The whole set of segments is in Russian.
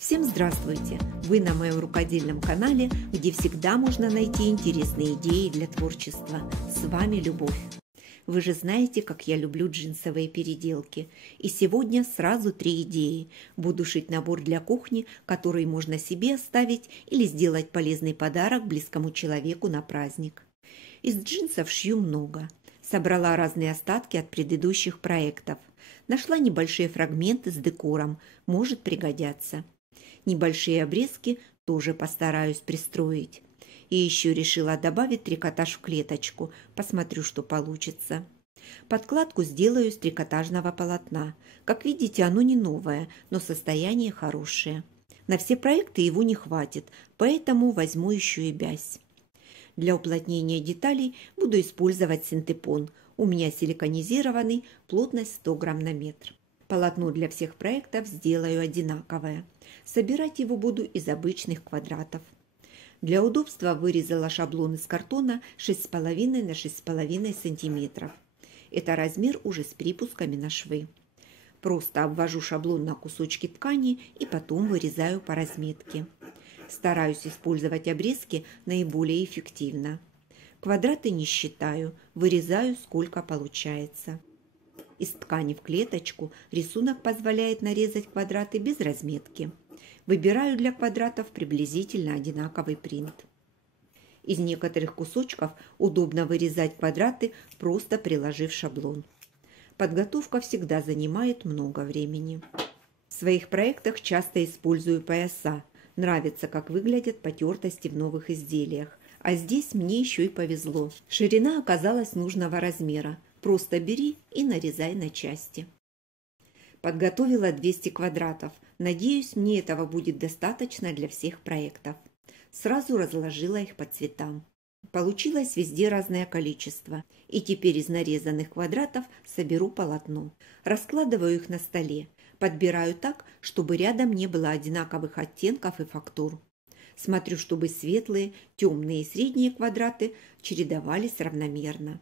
Всем здравствуйте! Вы на моем рукодельном канале, где всегда можно найти интересные идеи для творчества. С вами Любовь. Вы же знаете, как я люблю джинсовые переделки. И сегодня сразу 3 идеи. Буду шить набор для кухни, который можно себе оставить или сделать полезный подарок близкому человеку на праздник. Из джинсов шью много. Собрала разные остатки от предыдущих проектов. Нашла небольшие фрагменты с декором, может пригодятся. Небольшие обрезки тоже постараюсь пристроить. И еще решила добавить трикотаж в клеточку. Посмотрю, что получится. Подкладку сделаю из трикотажного полотна. Как видите, оно не новое, но состояние хорошее. На все проекты его не хватит, поэтому возьму еще и бязь. Для уплотнения деталей буду использовать синтепон. У меня силиконизированный, плотность 100 грамм на метр. Полотно для всех проектов сделаю одинаковое. Собирать его буду из обычных квадратов. Для удобства вырезала шаблон из картона 6,5 на 6,5 см. Это размер уже с припусками на швы. Просто обвожу шаблон на кусочки ткани и потом вырезаю по разметке. Стараюсь использовать обрезки наиболее эффективно. Квадраты не считаю, вырезаю сколько получается. Из ткани в клеточку рисунок позволяет нарезать квадраты без разметки. Выбираю для квадратов приблизительно одинаковый принт. Из некоторых кусочков удобно вырезать квадраты, просто приложив шаблон. Подготовка всегда занимает много времени. В своих проектах часто использую пояса. Нравится, как выглядят потертости в новых изделиях. А здесь мне еще и повезло. Ширина оказалась нужного размера. Просто бери и нарезай на части. Подготовила 200 квадратов. Надеюсь, мне этого будет достаточно для всех проектов. Сразу разложила их по цветам. Получилось везде разное количество. И теперь из нарезанных квадратов соберу полотно. Раскладываю их на столе. Подбираю так, чтобы рядом не было одинаковых оттенков и фактур. Смотрю, чтобы светлые, темные и средние квадраты чередовались равномерно.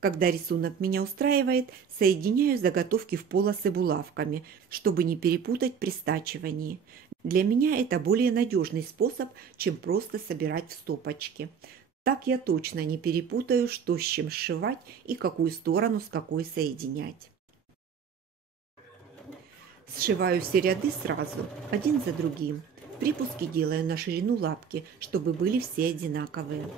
Когда рисунок меня устраивает, соединяю заготовки в полосы булавками, чтобы не перепутать при стачивании. Для меня это более надежный способ, чем просто собирать в стопочки. Так я точно не перепутаю, что с чем сшивать и какую сторону с какой соединять. Сшиваю все ряды сразу, один за другим. Припуски делаю на ширину лапки, чтобы были все одинаковые.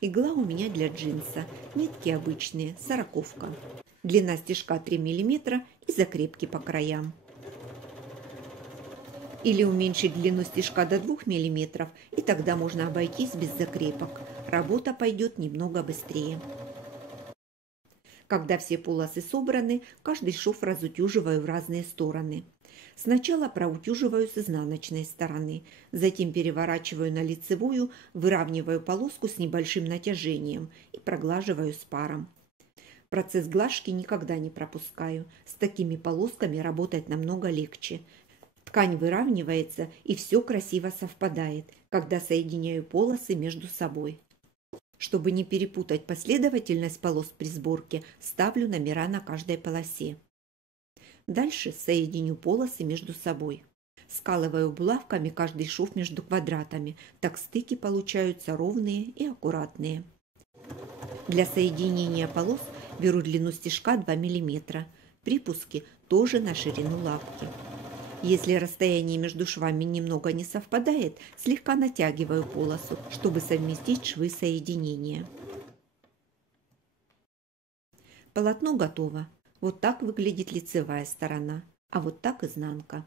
Игла у меня для джинса, нитки обычные, 40-ка. Длина стежка 3 мм и закрепки по краям. Или уменьшить длину стежка до 2 мм, и тогда можно обойтись без закрепок. Работа пойдет немного быстрее. Когда все полосы собраны, каждый шов разутюживаю в разные стороны. Сначала проутюживаю с изнаночной стороны, затем переворачиваю на лицевую, выравниваю полоску с небольшим натяжением и проглаживаю с паром. Процесс глажки никогда не пропускаю. С такими полосками работать намного легче. Ткань выравнивается и все красиво совпадает, когда соединяю полосы между собой. Чтобы не перепутать последовательность полос при сборке, ставлю номера на каждой полосе. Дальше соединю полосы между собой. Скалываю булавками каждый шов между квадратами, так стыки получаются ровные и аккуратные. Для соединения полос беру длину стежка 2 мм. Припуски тоже на ширину лапки. Если расстояние между швами немного не совпадает, слегка натягиваю полосу, чтобы совместить швы соединения. Полотно готово. Вот так выглядит лицевая сторона, а вот так изнанка.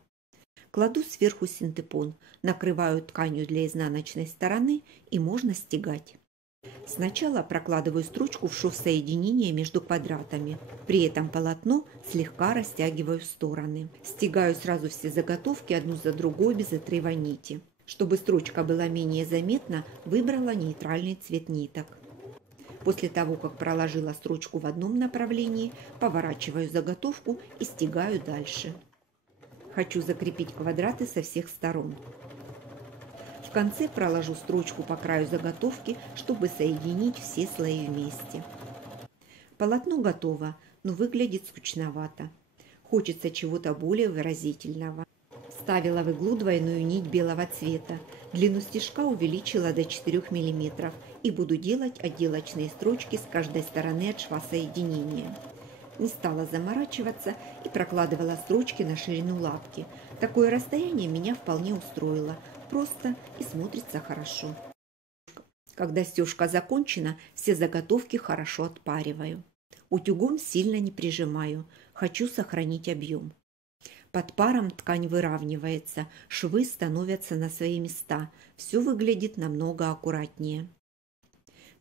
Кладу сверху синтепон, накрываю тканью для изнаночной стороны и можно стягать. Сначала прокладываю строчку в шов соединения между квадратами. При этом полотно слегка растягиваю в стороны. Стягаю сразу все заготовки одну за другой без отрыва нити. Чтобы строчка была менее заметна, выбрала нейтральный цвет ниток. После того, как проложила строчку в одном направлении, поворачиваю заготовку и стягаю дальше. Хочу закрепить квадраты со всех сторон. В конце проложу строчку по краю заготовки, чтобы соединить все слои вместе. Полотно готово, но выглядит скучновато. Хочется чего-то более выразительного. Вставила в иглу двойную нить белого цвета. Длину стежка увеличила до 4 мм и буду делать отделочные строчки с каждой стороны от шва соединения. Не стала заморачиваться и прокладывала строчки на ширину лапки. Такое расстояние меня вполне устроило, просто и смотрится хорошо. Когда стежка закончена, все заготовки хорошо отпариваю. Утюгом сильно не прижимаю, хочу сохранить объем. Под паром ткань выравнивается, швы становятся на свои места, все выглядит намного аккуратнее.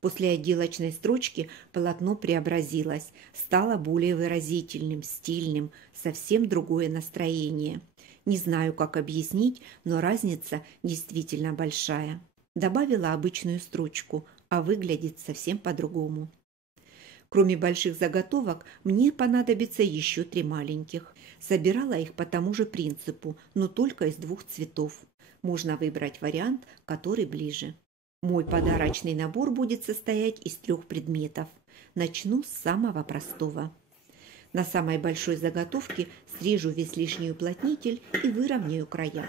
После отделочной строчки полотно преобразилось, стало более выразительным, стильным, совсем другое настроение. Не знаю, как объяснить, но разница действительно большая. Добавила обычную строчку, а выглядит совсем по-другому. Кроме больших заготовок, мне понадобится еще 3 маленьких. Собирала их по тому же принципу, но только из 2 цветов. Можно выбрать вариант, который ближе. Мой подарочный набор будет состоять из 3 предметов. Начну с самого простого. На самой большой заготовке срежу весь лишний уплотнитель и выровняю края.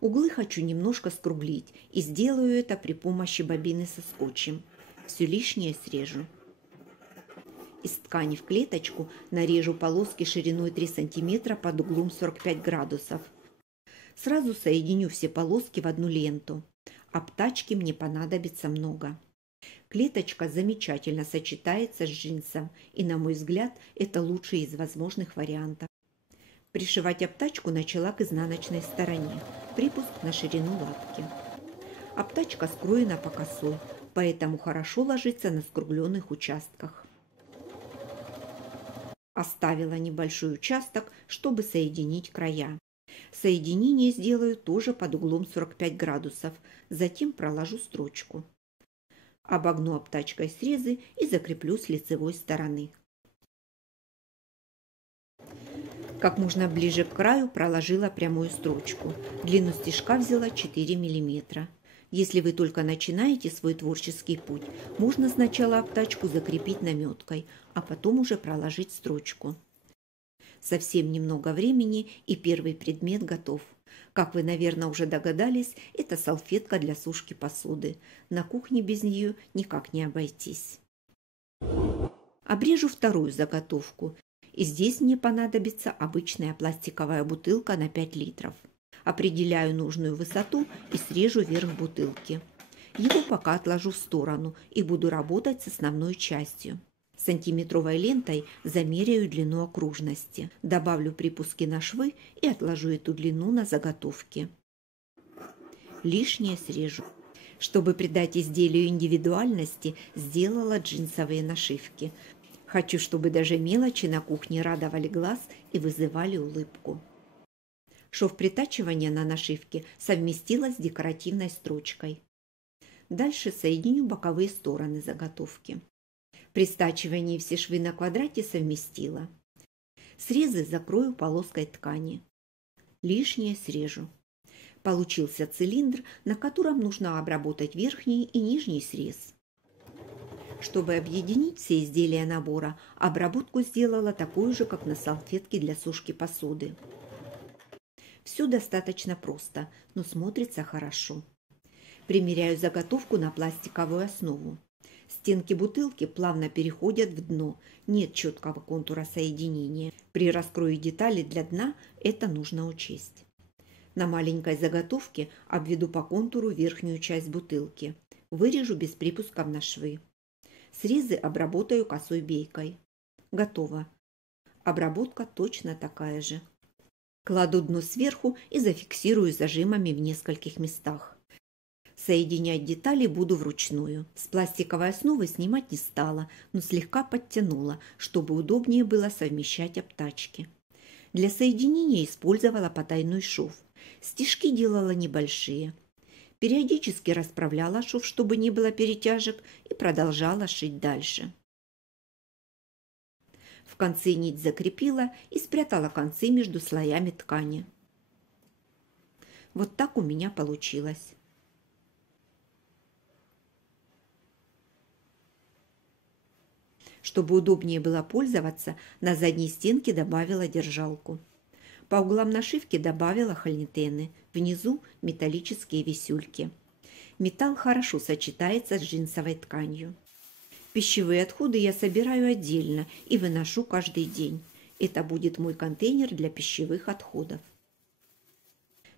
Углы хочу немножко скруглить и сделаю это при помощи бобины со скотчем. Все лишнее срежу. Из ткани в клеточку нарежу полоски шириной 3 см под углом 45 градусов. Сразу соединю все полоски в одну ленту. Обтачки мне понадобится много. Клеточка замечательно сочетается с джинсом, и, на мой взгляд, это лучший из возможных вариантов. Пришивать обтачку начала к изнаночной стороне, припуск на ширину лапки. Обтачка скроена по косой, поэтому хорошо ложится на скругленных участках. Оставила небольшой участок, чтобы соединить края. Соединение сделаю тоже под углом 45 градусов, затем проложу строчку. Обогну обтачкой срезы и закреплю с лицевой стороны. Как можно ближе к краю проложила прямую строчку. Длину стежка взяла 4 мм. Если вы только начинаете свой творческий путь, можно сначала обтачку закрепить наметкой, а потом уже проложить строчку. Совсем немного времени, и первый предмет готов. Как вы, наверное, уже догадались, это салфетка для сушки посуды. На кухне без нее никак не обойтись. Обрежу вторую заготовку. И здесь мне понадобится обычная пластиковая бутылка на 5 литров. Определяю нужную высоту и срежу верх бутылки. Его пока отложу в сторону и буду работать с основной частью. Сантиметровой лентой замеряю длину окружности, добавлю припуски на швы и отложу эту длину на заготовки. Лишнее срежу. Чтобы придать изделию индивидуальности, сделала джинсовые нашивки. Хочу, чтобы даже мелочи на кухне радовали глаз и вызывали улыбку. Шов притачивания на нашивке совместила с декоративной строчкой. Дальше соединю боковые стороны заготовки. При стачивании все швы на квадрате совместила. Срезы закрою полоской ткани. Лишнее срежу. Получился цилиндр, на котором нужно обработать верхний и нижний срез. Чтобы объединить все изделия набора, обработку сделала такую же, как на салфетке для сушки посуды. Все достаточно просто, но смотрится хорошо. Примеряю заготовку на пластиковую основу. Стенки бутылки плавно переходят в дно, нет четкого контура соединения. При раскрое детали для дна это нужно учесть. На маленькой заготовке обведу по контуру верхнюю часть бутылки. Вырежу без припусков на швы. Срезы обработаю косой бейкой. Готово. Обработка точно такая же. Кладу дно сверху и зафиксирую зажимами в нескольких местах. Соединять детали буду вручную. С пластиковой основы снимать не стала, но слегка подтянула, чтобы удобнее было совмещать обтачки. Для соединения использовала потайной шов. Стежки делала небольшие. Периодически расправляла шов, чтобы не было перетяжек, и продолжала шить дальше. В конце нить закрепила и спрятала концы между слоями ткани. Вот так у меня получилось. Чтобы удобнее было пользоваться, на задней стенке добавила держалку. По углам нашивки добавила хольнитены, внизу металлические висюльки. Металл хорошо сочетается с джинсовой тканью. Пищевые отходы я собираю отдельно и выношу каждый день. Это будет мой контейнер для пищевых отходов.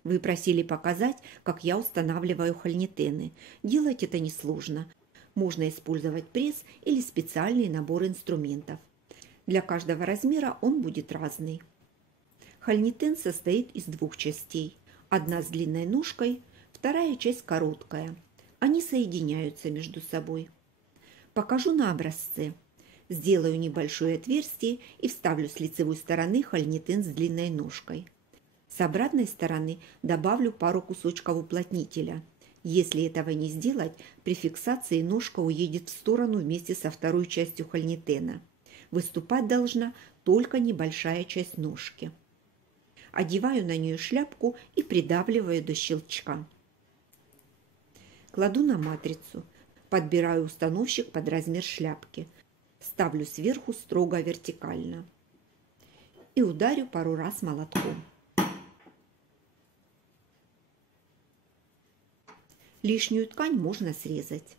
Вы просили показать, как я устанавливаю хольнитены. Делать это несложно. Можно использовать пресс или специальный набор инструментов. Для каждого размера он будет разный. Хольнитен состоит из двух частей. Одна с длинной ножкой, вторая часть короткая. Они соединяются между собой. Покажу на образце. Сделаю небольшое отверстие и вставлю с лицевой стороны хольнитен с длинной ножкой. С обратной стороны добавлю пару кусочков уплотнителя. Если этого не сделать, при фиксации ножка уедет в сторону вместе со второй частью хольнитена. Выступать должна только небольшая часть ножки. Одеваю на нее шляпку и придавливаю до щелчка. Кладу на матрицу. Подбираю установщик под размер шляпки. Ставлю сверху строго вертикально. И ударю пару раз молотком. Лишнюю ткань можно срезать.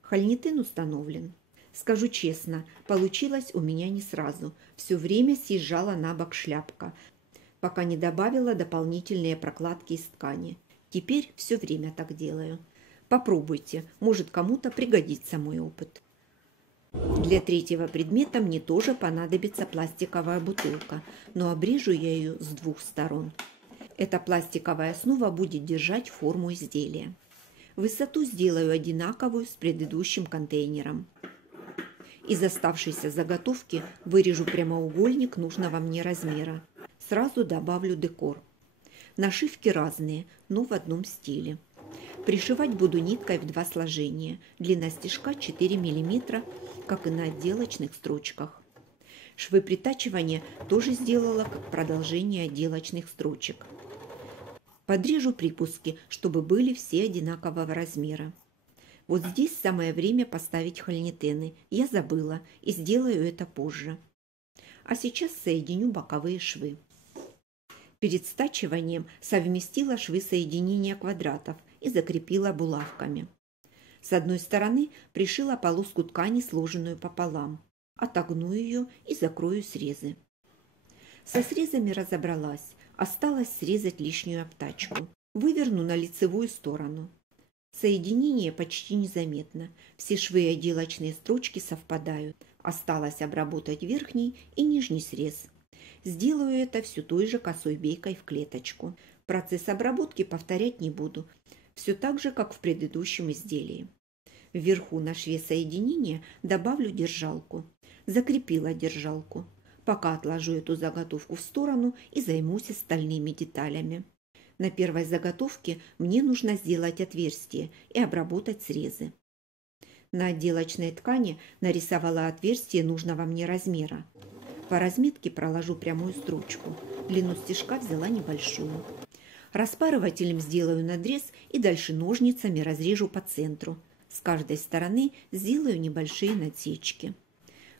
Хольнитен установлен. Скажу честно, получилось у меня не сразу. Все время съезжала на бок шляпка, пока не добавила дополнительные прокладки из ткани. Теперь все время так делаю. Попробуйте, может кому-то пригодится мой опыт. Для третьего предмета мне тоже понадобится пластиковая бутылка, но обрежу я ее с двух сторон. Эта пластиковая основа будет держать форму изделия. Высоту сделаю одинаковую с предыдущим контейнером. Из оставшейся заготовки вырежу прямоугольник нужного мне размера. Сразу добавлю декор. Нашивки разные, но в одном стиле. Пришивать буду ниткой в два сложения. Длина стежка 4 мм, как и на отделочных строчках. Швы притачивания тоже сделала как продолжение отделочных строчек. Подрежу припуски, чтобы были все одинакового размера. Вот здесь самое время поставить хольнитены. Я забыла и сделаю это позже. А сейчас соединю боковые швы. Перед стачиванием совместила швы соединения квадратов и закрепила булавками. С одной стороны пришила полоску ткани, сложенную пополам. Отогну ее и закрою срезы. Со срезами разобралась. Осталось срезать лишнюю обтачку. Выверну на лицевую сторону. Соединение почти незаметно. Все швы и отделочные строчки совпадают. Осталось обработать верхний и нижний срез. Сделаю это все той же косой бейкой в клеточку. Процесс обработки повторять не буду. Все так же, как в предыдущем изделии. Вверху на шве соединения добавлю держалку. Закрепила держалку. Пока отложу эту заготовку в сторону и займусь остальными деталями. На первой заготовке мне нужно сделать отверстие и обработать срезы. На отделочной ткани нарисовала отверстие нужного мне размера. По разметке проложу прямую строчку. Длину стежка взяла небольшую. Распарывателем сделаю надрез и дальше ножницами разрежу по центру. С каждой стороны сделаю небольшие надсечки.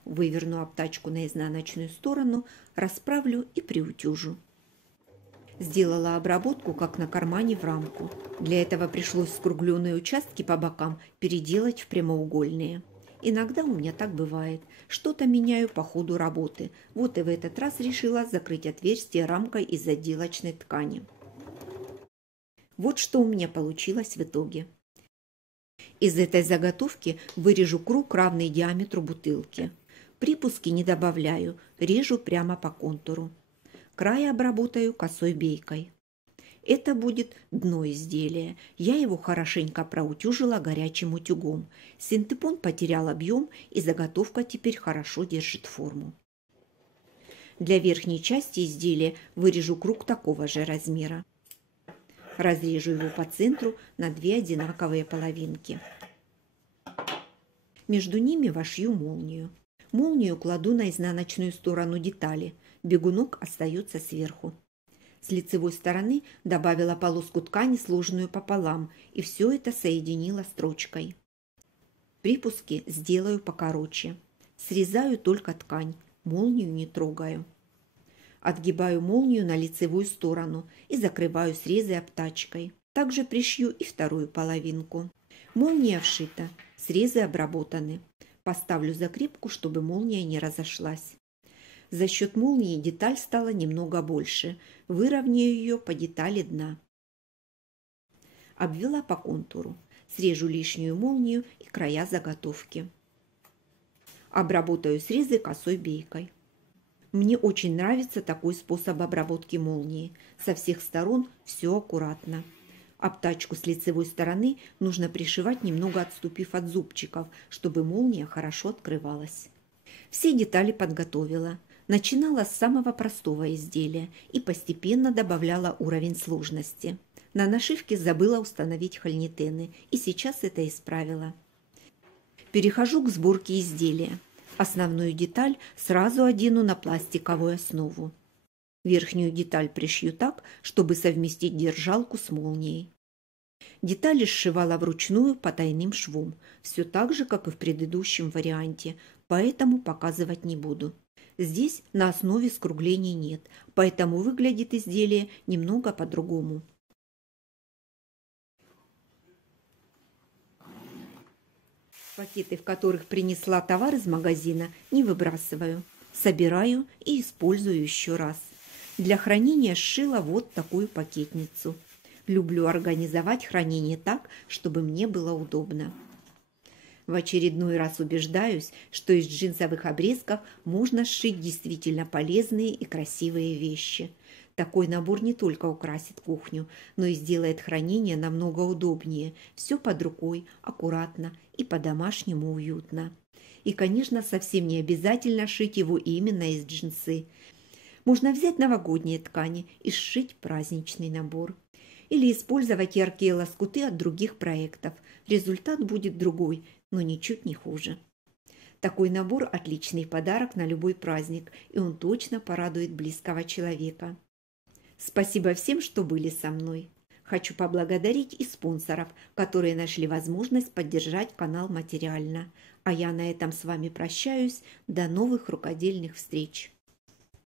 Выверну обтачку на изнаночную сторону, расправлю и приутюжу. Сделала обработку, как на кармане в рамку. Для этого пришлось скругленные участки по бокам переделать в прямоугольные. Иногда у меня так бывает. Что-то меняю по ходу работы. Вот и в этот раз решила закрыть отверстие рамкой из отделочной ткани. Вот что у меня получилось в итоге. Из этой заготовки вырежу круг, равный диаметру бутылки. Припуски не добавляю, режу прямо по контуру. Край обработаю косой бейкой. Это будет дно изделия. Я его хорошенько проутюжила горячим утюгом. Синтепон потерял объем, и заготовка теперь хорошо держит форму. Для верхней части изделия вырежу круг такого же размера. Разрежу его по центру на две одинаковые половинки. Между ними вошью молнию. Молнию кладу на изнаночную сторону детали. Бегунок остается сверху. С лицевой стороны добавила полоску ткани, сложенную пополам, и все это соединила строчкой. Припуски сделаю покороче. Срезаю только ткань, молнию не трогаю. Отгибаю молнию на лицевую сторону и закрываю срезы обтачкой. Также пришью и вторую половинку. Молния вшита, срезы обработаны. Поставлю закрепку, чтобы молния не разошлась. За счет молнии деталь стала немного больше. Выровняю ее по детали дна. Обвела по контуру. Срежу лишнюю молнию и края заготовки. Обработаю срезы косой бейкой. Мне очень нравится такой способ обработки молнии. Со всех сторон все аккуратно. Обтачку с лицевой стороны нужно пришивать, немного отступив от зубчиков, чтобы молния хорошо открывалась. Все детали подготовила. Начинала с самого простого изделия и постепенно добавляла уровень сложности. На нашивке забыла установить хольнитены, и сейчас это исправила. Перехожу к сборке изделия. Основную деталь сразу одену на пластиковую основу. Верхнюю деталь пришью так, чтобы совместить держалку с молнией. Детали сшивала вручную потайным швом, все так же, как и в предыдущем варианте, поэтому показывать не буду. Здесь на основе скруглений нет, поэтому выглядит изделие немного по-другому. Пакеты, в которых принесла товар из магазина, не выбрасываю. Собираю и использую еще раз. Для хранения сшила вот такую пакетницу. Люблю организовать хранение так, чтобы мне было удобно. В очередной раз убеждаюсь, что из джинсовых обрезков можно сшить действительно полезные и красивые вещи. Такой набор не только украсит кухню, но и сделает хранение намного удобнее. Все под рукой, аккуратно и по-домашнему уютно. И, конечно, совсем не обязательно шить его именно из джинсы. Можно взять новогодние ткани и сшить праздничный набор. Или использовать яркие лоскуты от других проектов. Результат будет другой, но ничуть не хуже. Такой набор – отличный подарок на любой праздник, и он точно порадует близкого человека. Спасибо всем, что были со мной. Хочу поблагодарить и спонсоров, которые нашли возможность поддержать канал материально. А я на этом с вами прощаюсь. До новых рукодельных встреч!